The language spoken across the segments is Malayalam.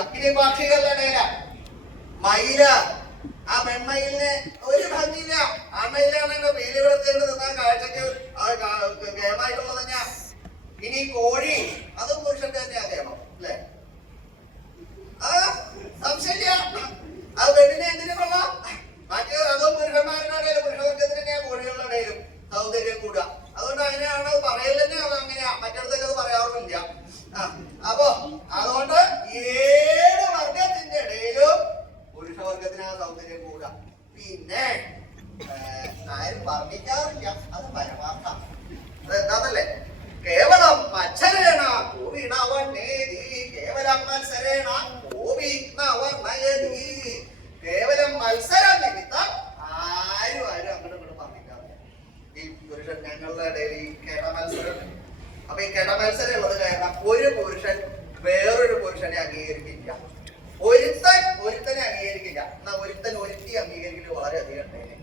കൂടാ പാക്ഷികളുടെ ഇടയില മയില ആ പെൺമയിലിന് ഒരു ഭംഗിയില്ല. ആ പീലി വിളത്തേണ്ട നിന്നാ കാഴ്ചക്ക് ഗേമായിട്ടുള്ളത് തന്നെയാ. ഇനി കോഴി അതും പുരുഷന്റെ തന്നെയാ ഗേമം അല്ലേ? ആ സംശയമില്ല. അത് പെണ്ണിനെ എന്തിനു കൊള്ളാം? മറ്റേ അതും പുരുഷന്മാരുടെ ഇടയിലും പുരുഷവർഗത്തിന് തന്നെയാ കോഴികളുടെ ഇടയിലും സൗന്ദര്യം കൂടുക അതുകൊണ്ട് അങ്ങനെയാണ് അത് പറയൽ തന്നെ അത് അങ്ങനെയാ മറ്റിടത്തേക്ക് അത് പറയാറില്ല ആ അപ്പൊ അതുകൊണ്ട് ഏത് വർഗത്തിന്റെ ഇടയിലും പുരുഷവർഗത്തിന് ആ സൗന്ദര്യം കൂടുക പിന്നെ ഏഹ്, ആരും വർണിക്കാറില്ല അത് പരമാർത്ഥ അതെന്താന്നല്ലേ കേവലം മത്സരേണ കോവിണവണ്ണേതി കേവലം മത്സരേണ കോവിണവർണയതി കേവലം മത്സര നിമിത്തം ആരും ആരും അങ്ങോട്ടും ഇങ്ങോട്ടും പറഞ്ഞിക്കാറില്ല ഈ പുരുഷൻ ഞങ്ങളുടെ ഇടയിൽ ഈ കേട മത്സരം അപ്പൊ ഈ കേട മത്സരം ഉള്ളത് കാരണം ഒരു പുരുഷൻ വേറൊരു പുരുഷനെ അംഗീകരിക്കില്ല ഒരുത്തൻ ഒരുത്തനെ അംഗീകരിക്കില്ല എന്നാ ഒരുത്തൻ ഒരുത്തി അംഗീകരിക്കൽ വളരെയധികം ഉണ്ടായിരുന്നു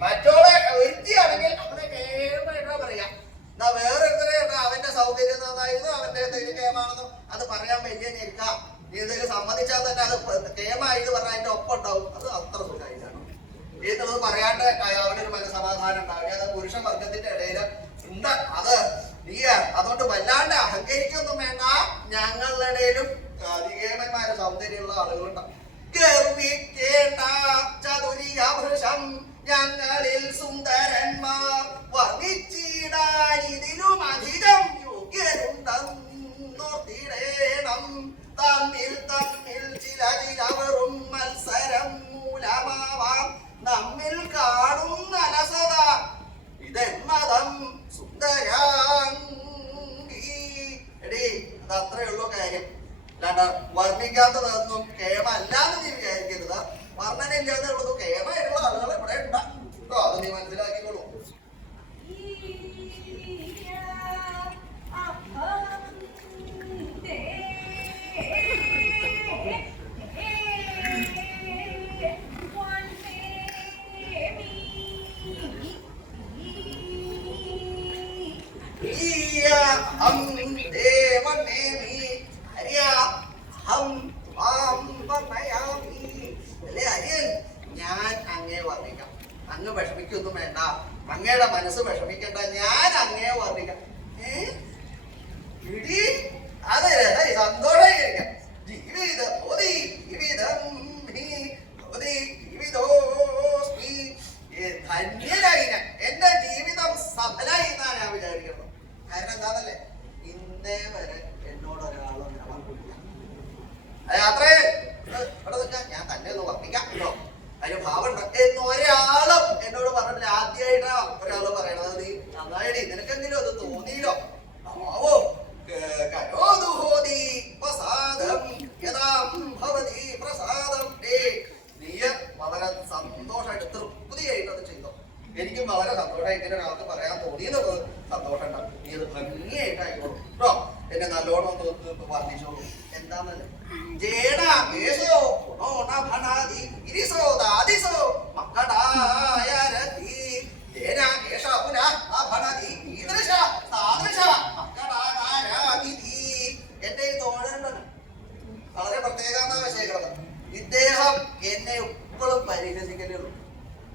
മറ്റോളെ ഒരുത്തിയാണെങ്കിൽ അവനെ കേമായിട്ടാ പറയാ എന്നാ വേറൊരുത്തരെ കണ്ടാ അവന്റെ സൗകര്യം നന്നായിരുന്നു അവന്റെ കേമാണെന്നും അത് പറയാൻ വലിയ ഞെരുക്കാം നീ എന്തെങ്കിലും സമ്മതിച്ചാൽ തന്നെ അത് കേമായിട്ട് പറഞ്ഞാൽ അതിന്റെ ഒപ്പം ഉണ്ടാവും. അത് അത്ര സുഖമായിട്ടാണ്. എന്നുള്ളത് പറയാണ്ട് അവനൊരു മനസമാധാനം ഉണ്ടാവില്ല. അത് പുരുഷ വർഗത്തിന്റെ ഇടയിൽ ഉണ്ട്. അത് നീ അതുകൊണ്ട് വല്ലാണ്ട് അഹങ്കരിക്കൊന്നും വേണ്ട. ഞങ്ങളുടെ ഇടയിലും അധികേമന്മാരെ സൗന്ദര്യമുള്ള ആളുകളുണ്ടാവും ഞങ്ങളിൽ സുന്ദരന്മാർ വർണിച്ചിടാൻ ഇതിലും അധികം യോഗ്യരുണ്ടെന്നോർത്തിടേണം. തമ്മിൽ തമ്മിൽ ചില ചിലവറും മത്സരം മൂലമാവാം. നമ്മിൽ കാണുന്ന അലസത ഇതെന്മതം സുന്ദരാംഗി. എടീ അത് കാര്യം. അല്ലാണ്ട് വർണിക്കാത്തതൊന്നും കേമ അല്ലാന്ന് നീ വിചാരിക്കരുത്. വർണനയില്ലാന്നുള്ളത് കേമായിട്ടുള്ള ആളുകൾ ഇവിടെ ഉണ്ട് കേട്ടോ അത് നീ മനസ്സിലാക്കിക്കോളൂ അതിന് ഭാവം എന്ന് ഒരാളും എന്നോട് പറഞ്ഞില്ല ആദ്യമായിട്ടാ ഒരാൾ പറയണത്. നീ നന്നായി നിനക്കെങ്കിലും അത് തോന്നിയില്ലോ ആവോ ക- കരോതു പ്രസാദം. ഭവതി പ്രസാദം. അത് ചെയ്തു. എനിക്കും വളരെ പറയാൻ നല്ലോണം വർദ്ധിച്ചോളൂ. എന്താന്നല്ലേ? ജേണ ഭണാതി ഇരിസോ ദാദിസോ മക്കടായ രതി ജേന കേശ പുന ഭണതി ഈദൃശ താദൃശ മക്കടാകാരാതിഥി എന്റെ ഈ തോഴനുണ്ടല്ലോ ഇദ്ദേഹം എന്നെ എപ്പോഴും പരിഹസിക്കലേ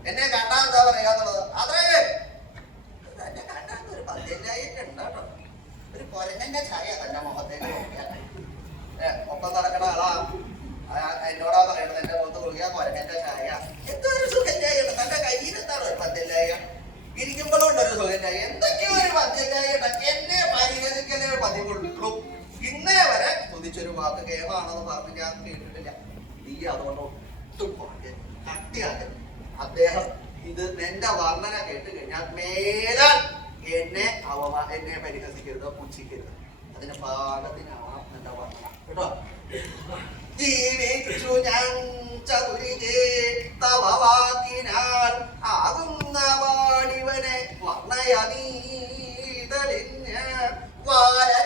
എന്നെ കണ്ടാ എന്താ പറയാന്നുള്ളത് അത്രേ എന്നെ കണ്ടാ ഒരു പതിനഞ്ചായിരം ഉണ്ടാട്ടോ ഒരു കൊരങ്ങന്റെ ഛായ തന്റെ മുഖത്തേക്ക് നോക്കിയാൽ ഒപ്പം നടക്കണ ആളാ. എന്നോടാ പറയണത് എന്റെ മുഖത്ത് കുളിക്കാ കൊരങ്ങന്റെ ഛായ എന്തൊരു സുഖന്യായ തന്റെ കയ്യിൽ എന്താണ് ഒരു പദ്യന്യായ ഇരിക്കുമ്പോഴും ഉണ്ട് ഒരു സുഖന്യായ എന്തൊക്കെയോ ഒരു പദ്യന്യായ എന്നെ പരിഹരിക്കലേ പതിവുള്ളൂ. ഇന്നേ വരെ സ്തുതിച്ചൊരു വാക്ക് കേമാണെന്ന് പറഞ്ഞ് ഞാൻ കേട്ടിട്ടില്ല. നീ അതുകൊണ്ട് ഒട്ടും എന്റെ എന്റെ കേട്ടോ? ജീവിച്ചു ഞാൻ ചതുരികേ ആകുന്ന വാണിവനെ വർണയനീതളിഞ്ഞ് വാരറ്റ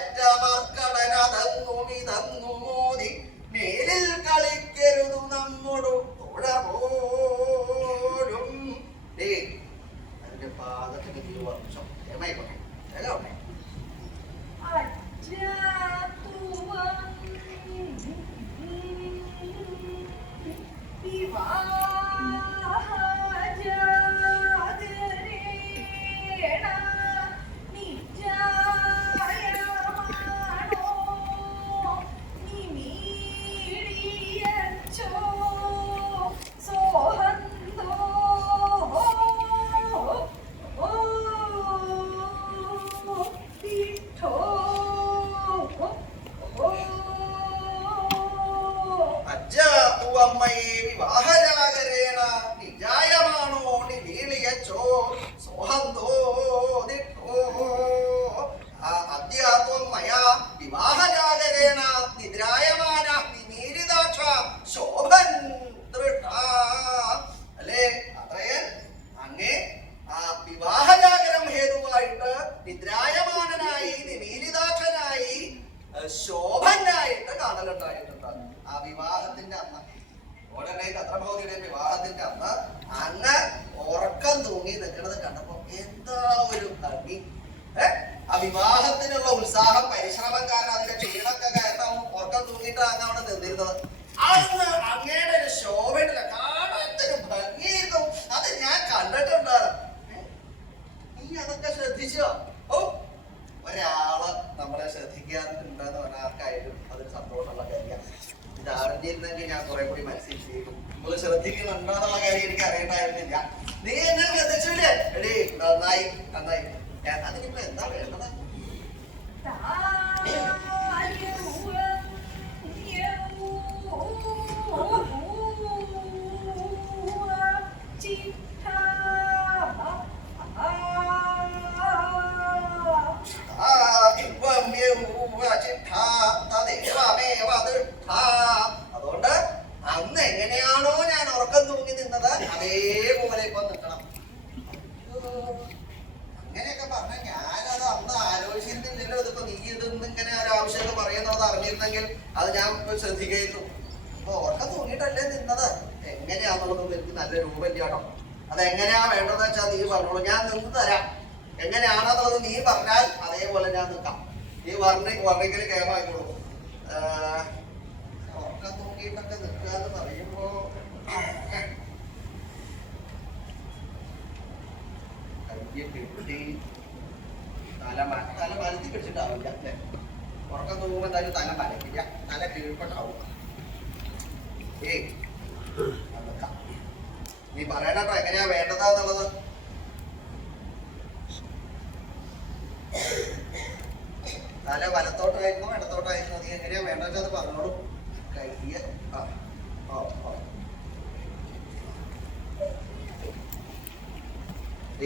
തൂങ്ങി നിൽക്കുന്നത് കണ്ടപ്പോ എന്താ ഒരു ഭംഗി? ആ വിവാഹത്തിനുള്ള ഉത്സാഹം പരിശ്രമം കാരണം അതിന്റെ ക്ഷീണമൊക്കെ കാരണം ഉറക്കം തൂങ്ങിയിട്ടാണ് അവിടെ നിന്നിരുന്നത്. അന്ന് അങ്ങയുടെ ഒരു ശോഭയിട്ടില്ല കാണാത്തൊരു ഭംഗിയായിരുന്നു അത് ഞാൻ കണ്ടിട്ടുണ്ട്. ഏ? നീ അതൊക്കെ ശ്രദ്ധിച്ചോ? ഓ ഒരാൾ നമ്മളെ ശ്രദ്ധിക്കാറുണ്ടെന്ന് പറഞ്ഞാൽ ആർക്കായാലും അതൊരു സന്തോഷമുള്ള കാര്യമാണ്. ഇത് അറിഞ്ഞിരുന്നെങ്കിൽ ഞാൻ കുറെ കൂടി മനസ്സിലാക്കിയിരുന്നു നിങ്ങൾ ശ്രദ്ധിക്കുന്നുണ്ടോ എന്നുള്ള കാര്യം എനിക്ക് അറിയണ്ടായിരുന്നില്ല നീ എന്നെ ശ്രദ്ധിച്ചില്ലേ എടി നന്നായി നന്നായി. അതിനിപ്പോ എന്താ വേണ്ടത്? ഞാൻ ശ്രദ്ധിക്കുന്നു അപ്പൊ ഉറക്കം തൂങ്ങിയിട്ടല്ലേ നിന്നത്? എങ്ങനെയാന്നുള്ളത് എനിക്ക് നല്ല രൂപം കേട്ടോ. അത് എങ്ങനെയാ വേണ്ടതെന്ന് വെച്ചാൽ നീ പറഞ്ഞോളൂ. ഞാൻ നിന്ന് തരാം. എങ്ങനെയാണെന്നുള്ളത് നീ പറഞ്ഞാൽ അതേപോലെ ഞാൻ നിൽക്കാം. നീ വർണ വർണിക്കൽ കേമായിക്കോളൂ ഉറക്കം തൂങ്ങിയിട്ടൊക്കെ നിൽക്കുക എന്ന് പറയുമ്പോ തല തല പിടിച്ചിട്ടാവില്ല അല്ലേ? ഉറക്കം തൂങ്ങുമ്പോ എന്തായാലും തല മലക്കില്ല തല കീഴ്പ്പെട്ടാവും. ഏയ് നീ പറയണട്ടോ എങ്ങനെയാ വേണ്ടതാന്നുള്ളത്? തല വലത്തോട്ടായിരുന്നോ ഇടത്തോട്ടായിരുന്നോ നീ എങ്ങനെയാ വേണ്ടത് അത് പറഞ്ഞോളൂ. കയ്യ ആ ആ ഓ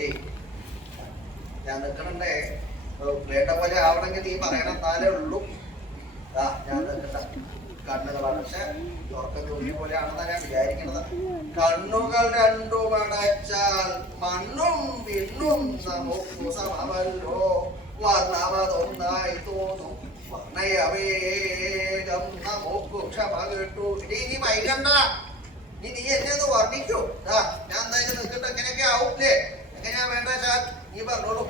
ഏയ് ഞാൻ നിൽക്കണണ്ടേ ഓ, വേണ്ട പോലെ ആവണമെങ്കിൽ നീ പറയണം എന്നാലേ ഉള്ളൂ. ഞാൻ ഉള്ളി ഞാൻ വിചാരിക്കുന്നത് കണ്ണുകൾ രണ്ടും അടച്ചാൽ മണ്ണും വിണ്ണും നമുക്ക് സമമല്ലോ വർണവതൊന്നായി തോന്നും. ക്ഷമ കിട്ടു. ഇനി വൈകണ്ട. നീ നീ എന്നെ വർണിക്കൂ. ഞാൻ എന്തായാലും നിൽക്കട്ടെ എങ്ങനെയൊക്കെ ആവൂലേ എങ്ങനെയാ വേണ്ട നീ പറഞ്ഞോളൂ.